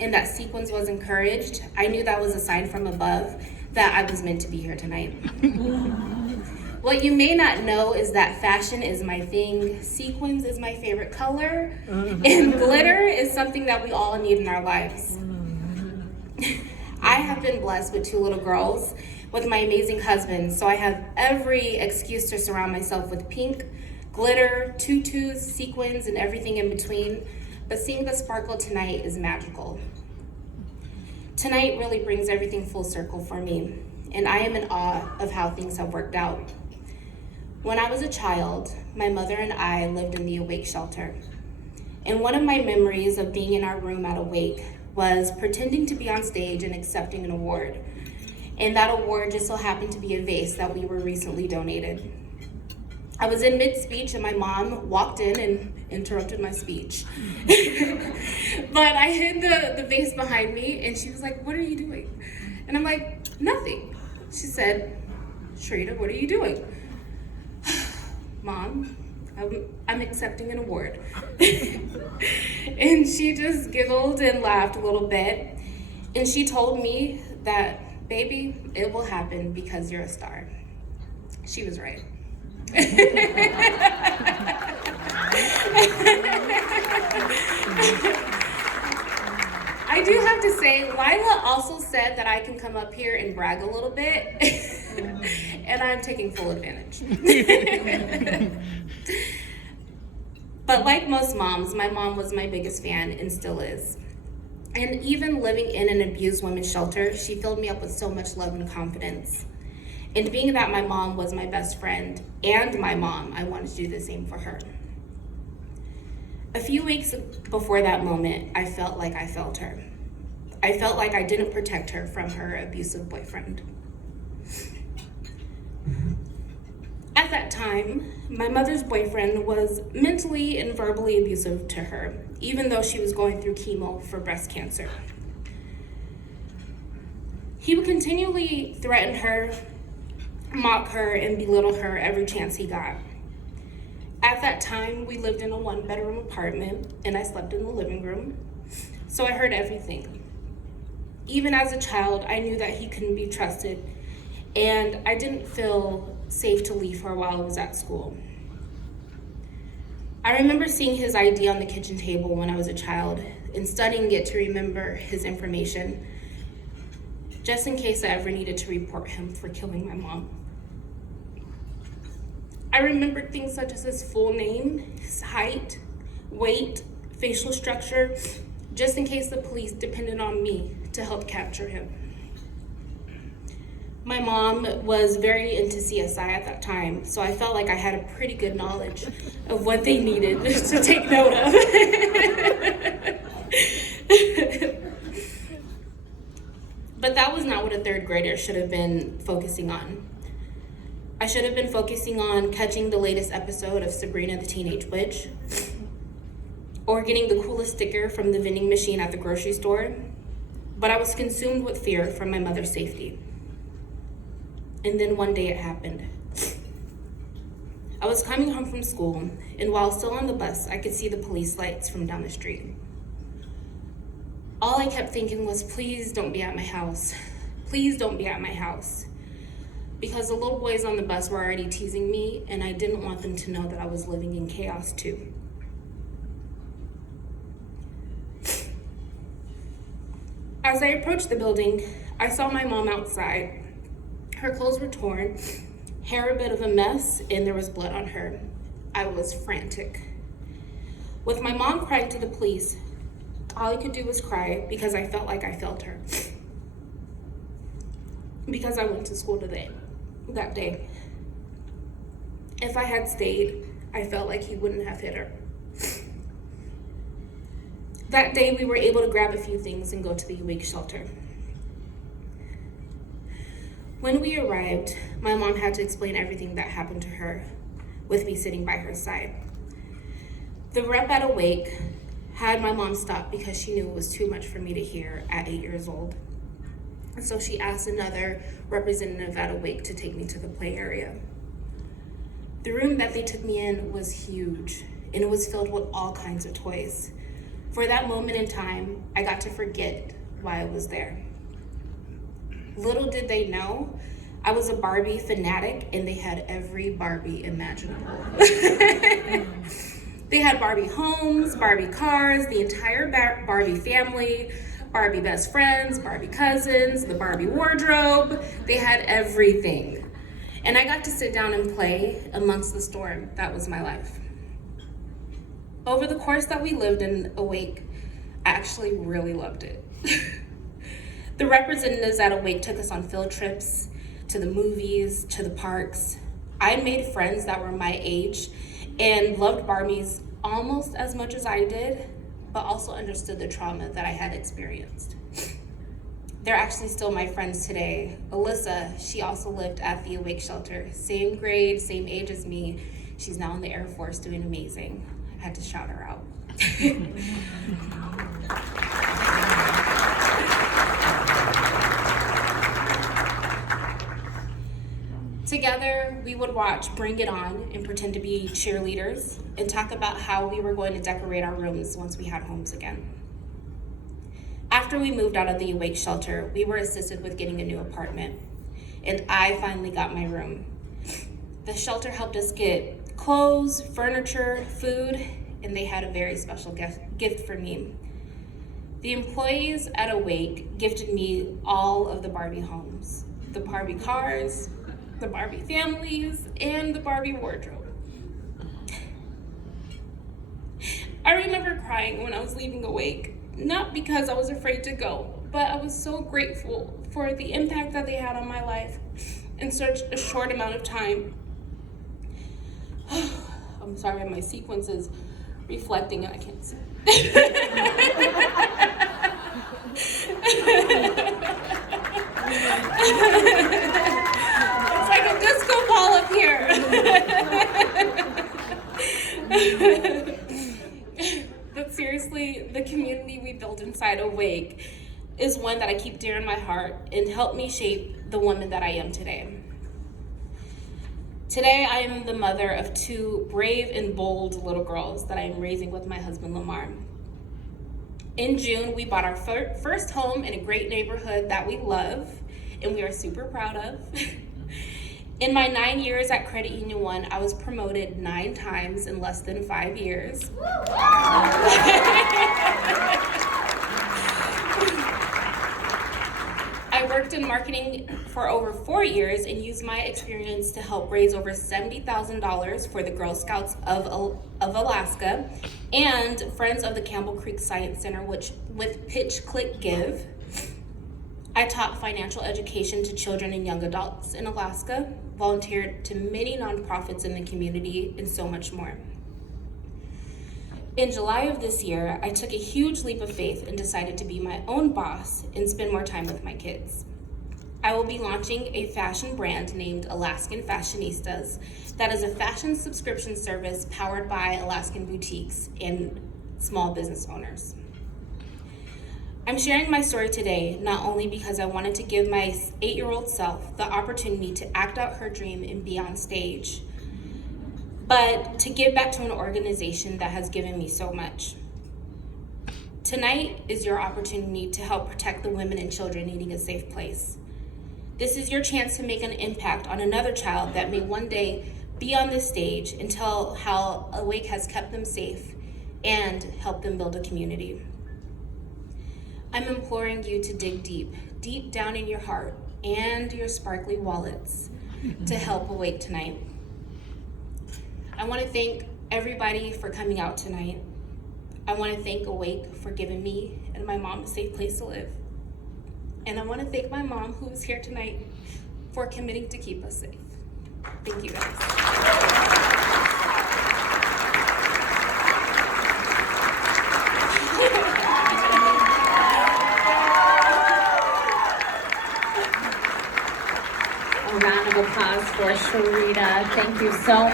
and that sequins was encouraged, I knew that was a sign from above that I was meant to be here tonight. What you may not know is that fashion is my thing, sequins is my favorite color, and glitter is something that we all need in our lives. I have been blessed with 2 little girls with my amazing husband, so I have every excuse to surround myself with pink, glitter, tutus, sequins, and everything in between, but seeing the sparkle tonight is magical. Tonight really brings everything full circle for me, and I am in awe of how things have worked out. When I was a child, my mother and I lived in the AWAIC shelter, and one of my memories of being in our room at AWAIC was pretending to be on stage and accepting an award. And that award just so happened to be a vase that we were recently donated. I was in mid-speech and my mom walked in and interrupted my speech. But I hid the vase behind me and she was like, "What are you doing?" And I'm like, "Nothing." She said, "Sharita, what are you doing?" "Mom, I'm accepting an award." And she just giggled and laughed a little bit. And she told me that, "Baby, it will happen because you're a star." She was right. I do have to say, Lila also said that I can come up here and brag a little bit, and I'm taking full advantage. But like most moms, my mom was my biggest fan and still is. And even living in an abused women's shelter, she filled me up with so much love and confidence. And being that my mom was my best friend and my mom, I wanted to do the same for her. A few weeks before that moment, I felt like I felt her. I felt like I didn't protect her from her abusive boyfriend. At that time, my mother's boyfriend was mentally and verbally abusive to her, even though she was going through chemo for breast cancer. He would continually threaten her, mock her, and belittle her every chance he got. At that time, we lived in a 1-bedroom apartment, and I slept in the living room, so I heard everything. Even as a child, I knew that he couldn't be trusted, and I didn't feel safe to leave her while I was at school. I remember seeing his ID on the kitchen table when I was a child and studying it to remember his information, just in case I ever needed to report him for killing my mom. I remembered things such as his full name, his height, weight, facial structure, just in case the police depended on me to help capture him. My mom was very into CSI at that time, so I felt like I had a pretty good knowledge of what they needed to take note of. But that was not what a 3rd grader should have been focusing on. I should have been focusing on catching the latest episode of Sabrina the Teenage Witch, or getting the coolest sticker from the vending machine at the grocery store, but I was consumed with fear for my mother's safety. And then one day it happened. I was coming home from school, and while still on the bus, I could see the police lights from down the street. All I kept thinking was, please don't be at my house. Please don't be at my house. Because the little boys on the bus were already teasing me, and I didn't want them to know that I was living in chaos too. As I approached the building, I saw my mom outside. Her clothes were torn, hair a bit of a mess, and there was blood on her. I was frantic. With my mom crying to the police, all I could do was cry because I felt like I felt her. Because I went to school that day. If I had stayed, I felt like he wouldn't have hit her. That day, we were able to grab a few things and go to the AWAIC shelter. When we arrived, my mom had to explain everything that happened to her, with me sitting by her side. The rep at AWAIC had my mom stop because she knew it was too much for me to hear at 8 years old. And so she asked another representative at AWAIC to take me to the play area. The room that they took me in was huge, and it was filled with all kinds of toys. For that moment in time, I got to forget why I was there. Little did they know, I was a Barbie fanatic and they had every Barbie imaginable. They had Barbie homes, Barbie cars, the entire Barbie family, Barbie best friends, Barbie cousins, the Barbie wardrobe. They had everything. And I got to sit down and play amongst the storm. That was my life. Over the course that we lived in AWAIC, I actually really loved it. The representatives at AWAIC took us on field trips, to the movies, to the parks. I made friends that were my age and loved Barbies almost as much as I did, but also understood the trauma that I had experienced. They're actually still my friends today. Alyssa, she also lived at the AWAIC shelter. Same grade, same age as me. She's now in the Air Force doing amazing. I had to shout her out. Together, we would watch Bring It On and pretend to be cheerleaders and talk about how we were going to decorate our rooms once we had homes again. After we moved out of the AWAIC shelter, we were assisted with getting a new apartment, and I finally got my room. The shelter helped us get clothes, furniture, food, and they had a very special gift for me. The employees at AWAIC gifted me all of the Barbie homes, the Barbie cars, the Barbie families, and the Barbie wardrobe. I remember crying when I was leaving AWAIC, not because I was afraid to go, but I was so grateful for the impact that they had on my life in such a short amount of time. I'm sorry, my sequence is reflecting and I can't see. It's like a disco ball up here. But seriously, the community we built inside AWAIC is one that I keep dear in my heart and helped me shape the woman that I am today. Today, I am the mother of two brave and bold little girls that I am raising with my husband, Lamar. In June, we bought our first home in a great neighborhood that we love and we are super proud of. In my 9 years at Credit Union One, I was promoted 9 times in less than 5 years. I worked in marketing for over 4 years and used my experience to help raise over $70,000 for the Girl Scouts of Alaska and Friends of the Campbell Creek Science Center, which with Pitch Click Give. I taught financial education to children and young adults in Alaska, volunteered to many nonprofits in the community, and so much more. In July of this year, I took a huge leap of faith and decided to be my own boss and spend more time with my kids. I will be launching a fashion brand named Alaskan Fashionistas that is a fashion subscription service powered by Alaskan boutiques and small business owners. I'm sharing my story today not only because I wanted to give my 8-year-old self the opportunity to act out her dream and be on stage, but to give back to an organization that has given me so much. Tonight is your opportunity to help protect the women and children needing a safe place. This is your chance to make an impact on another child that may one day be on this stage and tell how AWAIC has kept them safe and help them build a community. I'm imploring you to dig deep, deep down in your heart and your sparkly wallets to help AWAIC tonight. I want to thank everybody for coming out tonight. I want to thank AWAIC for giving me and my mom a safe place to live. And I want to thank my mom, who is here tonight, for committing to keep us safe. Thank you, guys. A round of applause for Sharita. Thank you so